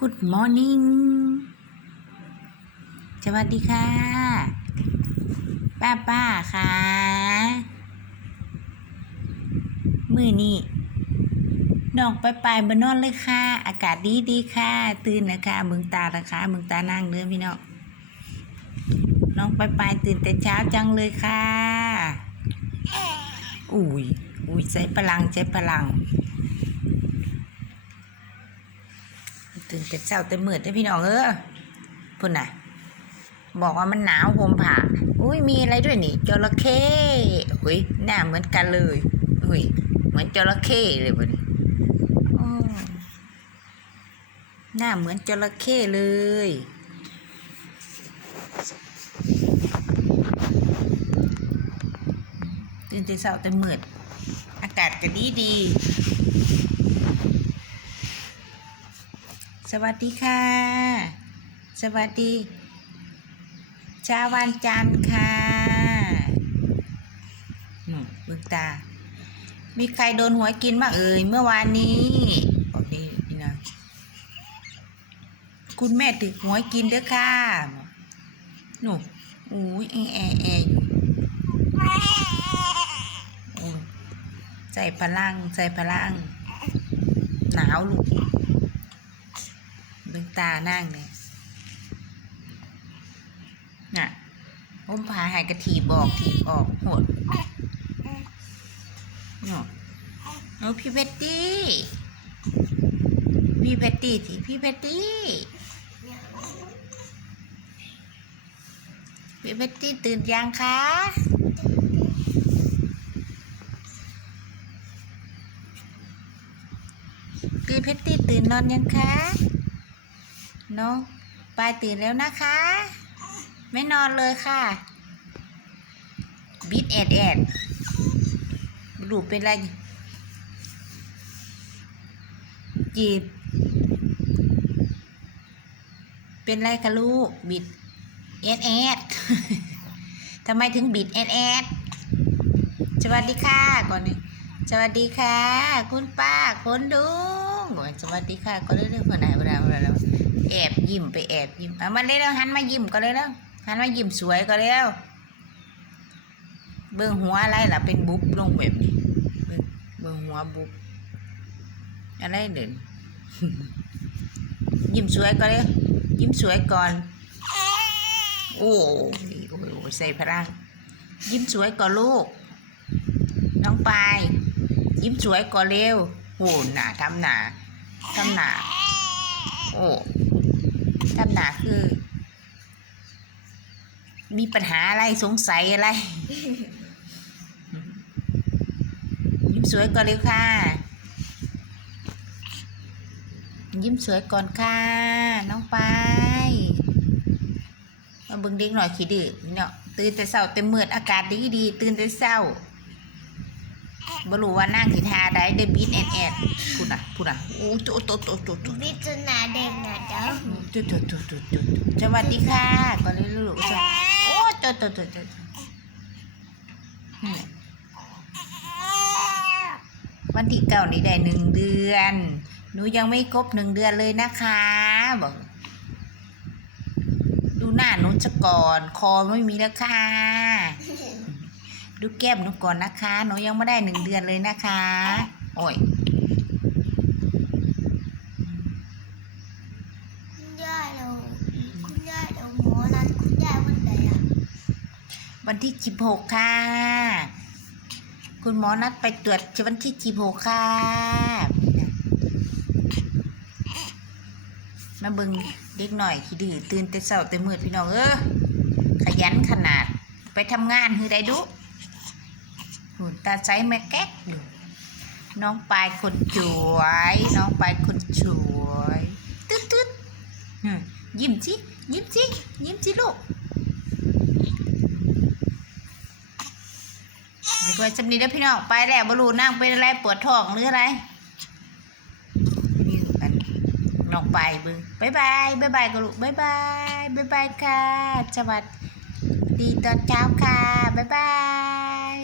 Good morning สวัสดีค่ะ ป้าป้าค่ะมือนี้น้องไปไปบนนอนเลยค่ะ อากาศดีดีค่ะ ตื่นนะคะเมืองตานะคะเมืองตานั่งเด้อพี่น้องน้องไปไปตื่นแต่เช้าจังเลยค่ะ อุ้ยอุ้ยใช้พลังใช้พลัง ตื่นแต่เช้าแต่มืดได้พี่น้องเออพุ่นน่ะ บอกว่ามันหนาวห่มผ้าอุ้ยมีอะไรด้วยนี่จระเข้อุ้ยหน้าเหมือนกันเลยอุ้ยเหมือนจระเข้เลยบ่นี่หน้าเหมือนจระเข้เลยตื่นแต่เช้าแต่มืดอากาศก็ดีดี สวัสดีค่ะ สวัสดีชาวันจันทร์ค่ะอืมเบึงตา มีใครโดนหวยกินบ้างเอ่ยเมื่อวานนี้บอกนี่นี่นะคุณแม่ถึกหวยกินเด้อค่ะหนูอุ้ยแอแอแออยู่ใส่พลังใส่พลัง หนาวลูก บึงตานั่งเนี่ยน่ะผมพาหายกระถีบออกถีบออกหดเนาะเอาพี่เบตตี้ พี่เบตตี้สิพี่เบตตี้พี่เบตตี้ตื่นยังคะพี่เพตตี้ตื่นนอนยังคะ น้องปายตื่นแล้วนะคะ ไม่นอนเลยค่ะ บิดแอดแอดดูเป็นไร จีบ เป็นไรคะลูก บิดแอดแอดทำไมถึงบิดแอดแอดสวัสดีค่ะก่อนนี่สวัสดีค่ะ คุณป้าคนดุงสวัสดีค่ะก็เรื่องคนไหนเวลาเวลาเรา แอบยิ้มไปแอบยิ้มเอามาเลยแล้วหันมายิ้มก็เลยแล้วหันมายิ้มสวยก็แล้วเบิ่งหัวอะไรล่ะเป็นบุ๊บลงแบบนี้เบิ่งเบิ่งหัวบุ๊บอะไรเด่นยิ้มสวยก็เลยยิ้มสวยก่อน โอ้ยโอ้ยโอ้ยใส่พลังยิ้มสวยก่อนลูก น้องปายยิ้มสวยก่อนเร็วโหหนาทำหนาทำหนาโอ้ ทำหนาคือ มีปัญหาอะไรสงสัยอะไร ยิ้มสวยก่อนเร็วค่ะ ยิ้มสวยก่อนค่ะ น้องไปมาเบิ่งเด็กหน่อยขี้ดื้อเนาะตื่นแต่เช้าแต่มืดอากาศดีดีตื่นแต่เช้า บรู้ว่านั่งสิทาได้ได้บีทแอนแอนพูดอะพูดอะโอ้โตโตโตโตโตพิจารณาเด็กนะจ๊ะโตโตโตโตโตสวัสดีค่ะก่อนเลยลูกจ้ะโอ้โตโตโตโตนี่วันที่เก้านี่ได้หนึ่งเดือน หนูยังไม่ครบหนึ่งเดือนเลยนะคะบอกดูหน้าหนูจะก่อน คอไม่มีแล้วค่ะ ดูแก้มหนูก่อนนะคะ หนูยังไม่ได้หนึ่งเดือนเลยนะคะ โอ้ยคุณย่าเราคุณย่าเราหมอนัดคุณย่าวันไหนอะวันที่สิบหกค่ะ คุณหมอนัดไปตรวจวันที่สิบหกค่ะมาเบิ่งเด็กหน่อยขี้ดื้อตื่นแต่เช้าแต่มืดพี่น้องเออขยันขนาดไปทำงานคือได้ดุ หุ่นตาใสแม่แก๊กดูน้องปลายคนสวย น้องปลายคนสวยตึ๊ดตึ๊ดยิ้มสิยิ้มสิยิ้มสิลูกด็กวัยจำนี้ได้อพี่น้องไปแล้วบรูนั่งเป็นอะไรปวดท้องหรืออะไรน้องไปบึงบายบายบายบายกลูกบายบายบายบายค่ะสวัสดีตอนเช้าค่ะบายบาย